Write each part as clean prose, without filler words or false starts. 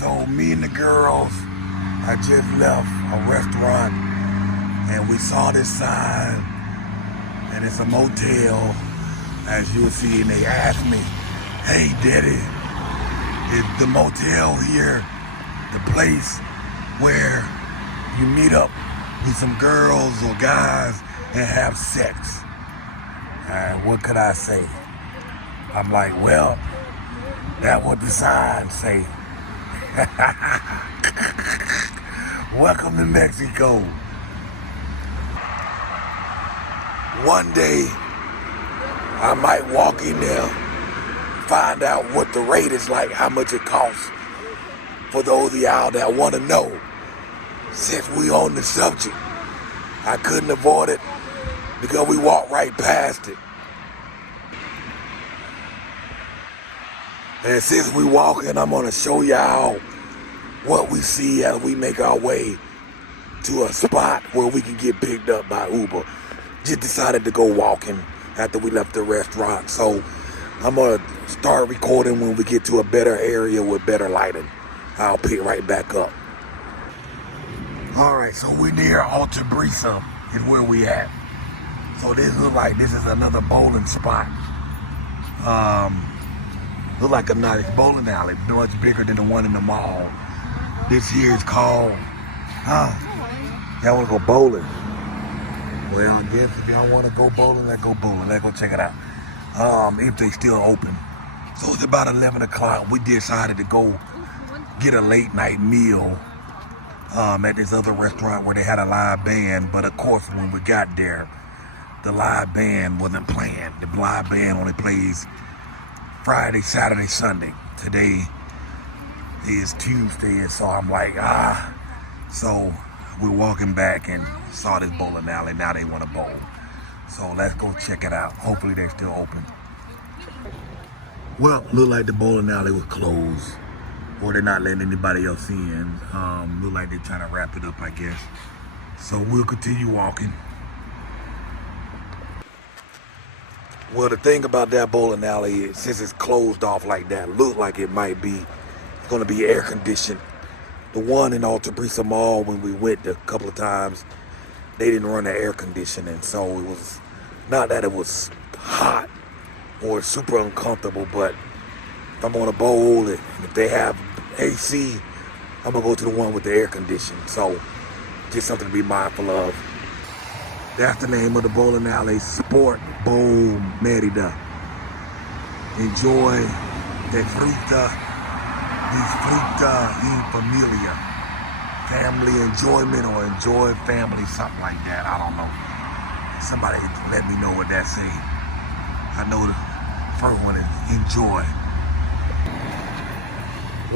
So me and the girls, I just left a restaurant and we saw this sign and it's a motel, as you'll see, and they asked me, hey Daddy, is the motel here the place where you meet up with some girls or guys and have sex? What could I say? I'm like, well, that's what the sign say. Welcome to Mexico. One day, I might walk in there, find out what the rate is like, how much it costs. For those of y'all that want to know, since we on the subject, I couldn't avoid it because we walked right past it. And since we walking, I'm gonna show y'all what we see as we make our way to a spot where we can get picked up by Uber. Just decided to go walking after we left the restaurant. So I'm gonna start recording when we get to a better area with better lighting. I'll pick right back up. All right, so we're near Alta Brisa is where we at. So this look like this is another bowling spot. Look like a nice bowling alley, much bigger than the one in the mall. This here is called, y'all wanna go bowling? Well, I guess if y'all wanna go bowling, let's go bowling. Let's go check it out. If they still open. So it's about 11 o'clock. We decided to go get a late night meal at this other restaurant where they had a live band. But of course, when we got there, the live band wasn't playing. The live band only plays Friday, Saturday, Sunday. Today is Tuesday, and so I'm like, So we're walking back and saw this bowling alley. Now they want to bowl. So let's go check it out. Hopefully they're still open. Well, look like the bowling alley was closed, or they're not letting anybody else in. Look like they're trying to wrap it up, I guess. So we'll continue walking. Well, the thing about that bowling alley is, since it's closed off like that, look like it might be going to be air conditioned. The one in Alta Brisa Mall, when we went a couple of times, they didn't run the air conditioning, so it was not that it was hot or super uncomfortable, but if I'm on a bowl and if they have AC, I'm gonna go to the one with the air conditioning. So just something to be mindful of. That's the name of the bowling alley, Sport Bowl Merida. Enjoy, disfruta y familia. Family enjoyment or enjoy family, something like that. I don't know. Somebody let me know what that say. I know the first one is enjoy.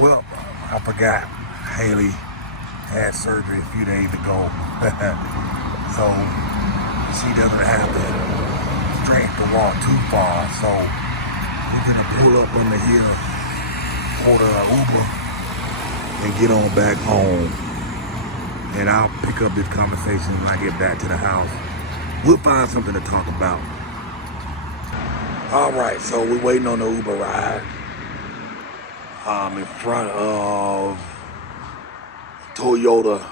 Well, I forgot. Haley had surgery a few days ago. So she doesn't have the strength to walk too far. So we're gonna pull up on the hill, order an Uber, and get on back home. And I'll pick up this conversation when I get back to the house. We'll find something to talk about. All right, so we're waiting on the Uber ride. In front of Toyota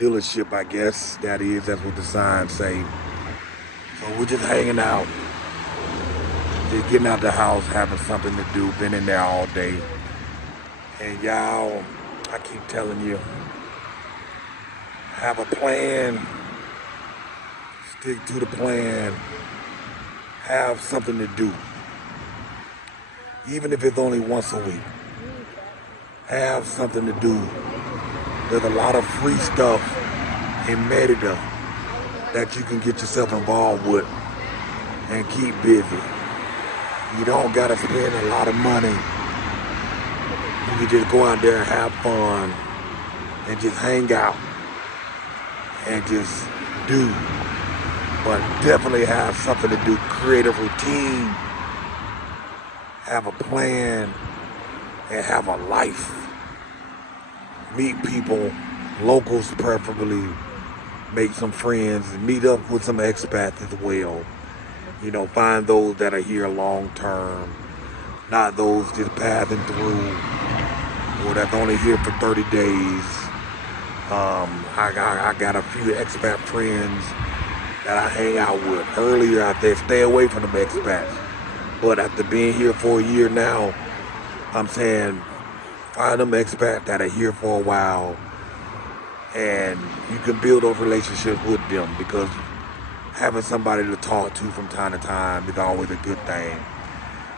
dealership, I guess that's what the signs say. So we're just hanging out, just getting out the house, having something to do. Been in there all day, and y'all, I keep telling you, have a plan, stick to the plan, have something to do. Even if it's only once a week, have something to do. There's a lot of free stuff in Merida that you can get yourself involved with and keep busy. You don't gotta spend a lot of money. You can just go out there and have fun and just hang out and just do. But definitely have something to do. Create a routine, have a plan, and have a life. Meet people, locals preferably, make some friends, meet up with some expats as well. You know, find those that are here long term, not those just passing through. or that's only here for 30 days. I got a few expat friends that I hang out with. Earlier I said stay away from them expats. But after being here for a year now, I'm saying find them expats that are here for a while, and you can build those relationships with them, because having somebody to talk to from time to time is always a good thing.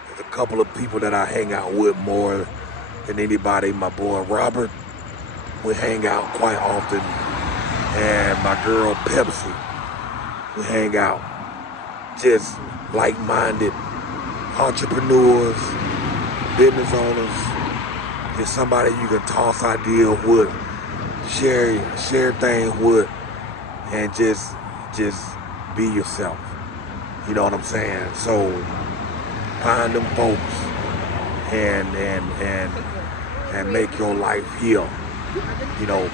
There's a couple of people that I hang out with more than anybody. My boy Robert, we hang out quite often, and my girl Pepsi, we hang out. Just like-minded entrepreneurs, business owners, just somebody you can toss ideas with, share things with, and just be yourself. You know what I'm saying? So find them folks and make your life heal. You know,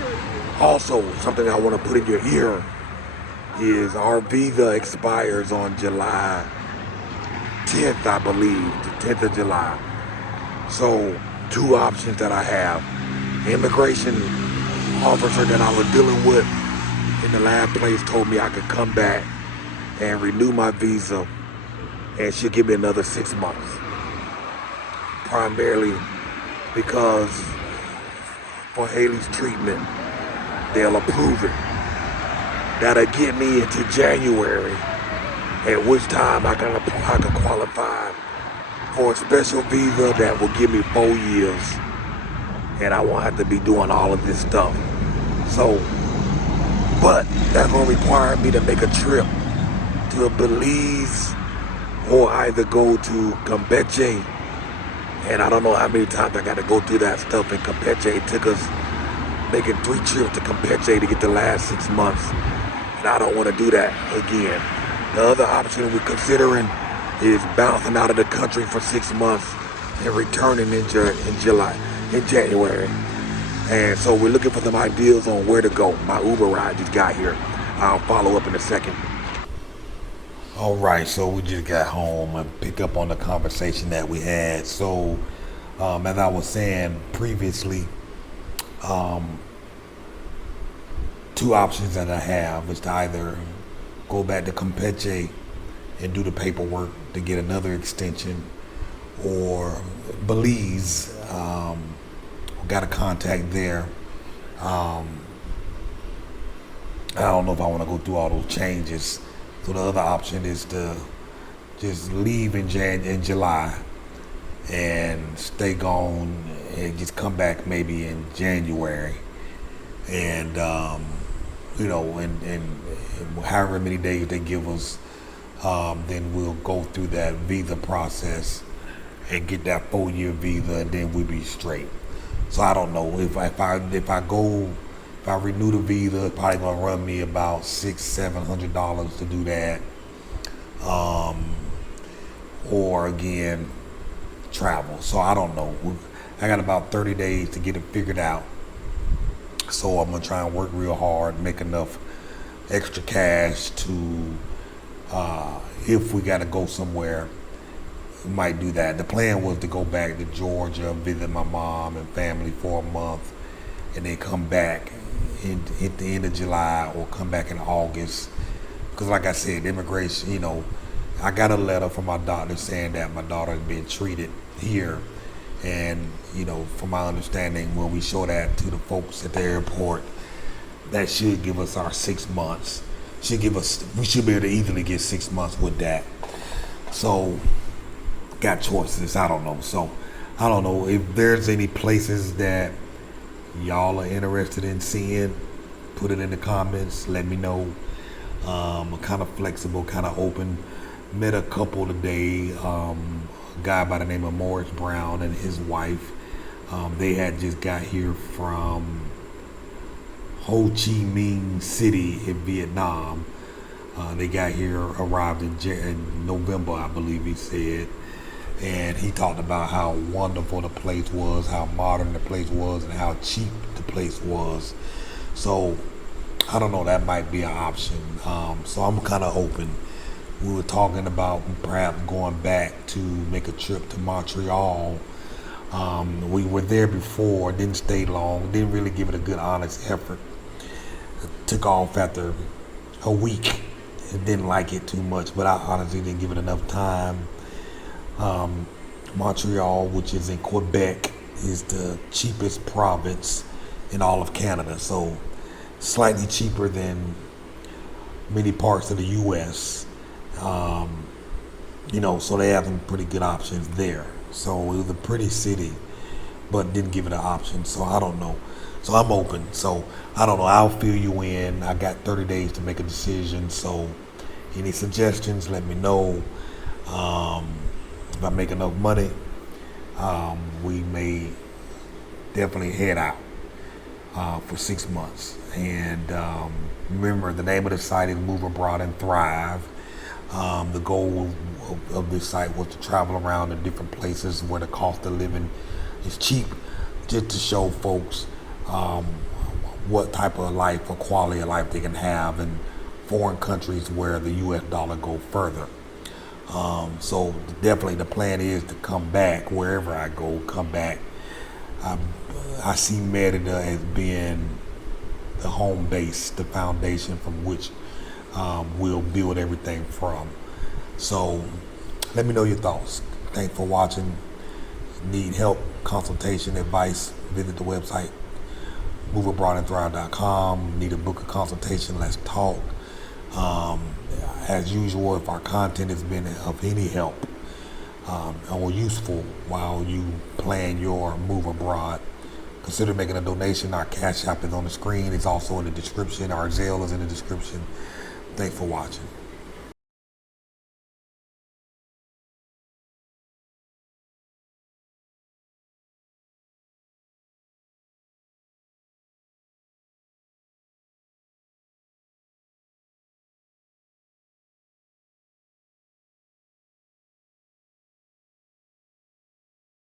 also something I want to put in your ear is our visa expires on July 10th, I believe, the 10th of July. So 2 options that I have. The immigration officer that I was dealing with in the last place told me I could come back and renew my visa, and she'll give me another 6 months. Primarily because for Haley's treatment, they'll approve it. That'll get me into January, at which time I can qualify for a special visa that will give me 4 years, and I won't have to be doing all of this stuff. So, but that's gonna require me to make a trip to Belize, or either go to Campeche, and I don't know how many times I got to go through that stuff in Campeche. It took us making 3 trips to Campeche to get the last 6 months, and I don't want to do that again. The other option we're considering is bouncing out of the country for 6 months and returning in January. And so we're looking for some ideas on where to go. My Uber ride just got here. I'll follow up in a second. All right, so we just got home and pick up on the conversation that we had. So, as I was saying previously, 2 options that I have is to either go back to Campeche and do the paperwork to get another extension, or Belize, got a contact there. I don't know if I want to go through all those changes. So the other option is to just leave in July and stay gone and just come back maybe in January. And, you know, and however many days they give us, then we'll go through that visa process and get that 4-year visa, and then we'll be straight. So I don't know if I renew the visa, it's probably gonna run me about $600-700 to do that. Or again, travel. So I don't know. I got about 30 days to get it figured out. So I'm gonna try and work real hard, make enough extra cash to, if we gotta go somewhere, we might do that. The plan was to go back to Georgia, visit my mom and family for a month, and then come back at the end of July, or come back in August. Because like I said, immigration, you know, I got a letter from my doctor saying that my daughter has been treated here. And, you know, from my understanding, when we show that to the folks at the airport, that should give us our 6 months. We should be able to easily get 6 months with that. So, got choices, I don't know. So, I don't know if there's any places that y'all are interested in seeing, put it in the comments, let me know. I'm kind of flexible, kind of open. Met a couple today, a guy by the name of Morris Brown and his wife. They had just got here from Ho Chi Minh City in Vietnam. They got here, arrived in November, I believe he said. And he talked about how wonderful the place was, how modern the place was, and how cheap the place was. So, I don't know, that might be an option. So I'm kind of open. We were talking about perhaps going back to make a trip to Montreal We were there before, didn't stay long, didn't really give it a good honest effort. Took off after a week and didn't like it too much, but I honestly didn't give it enough time. Montreal, which is in Quebec, is the cheapest province in all of Canada, so slightly cheaper than many parts of the U.S. So they have some pretty good options there. So it was a pretty city, but didn't give it an option. So I don't know. So I'm open. So I don't know. I'll fill you in. I got 30 days to make a decision. So any suggestions, let me know. If I make enough money, we may definitely head out for 6 months. And remember, the name of the site is Move Abroad and Thrive. The goal of this site was to travel around to different places where the cost of living is cheap, just to show folks what type of life or quality of life they can have in foreign countries where the U.S. dollar go further. So definitely the plan is to come back wherever I go, come back. I see Merida as being the home base, the foundation from which we'll build everything from. So let me know your thoughts. Thanks for watching. Need help, consultation, advice, visit the website moveabroadandthrive.com. Need a book a consultation, let's talk. As usual, if our content has been of any help or useful while you plan your move abroad, consider making a donation. Our CashApp is on the screen. It's also in the description. Our Zelle is in the description. Thanks for watching.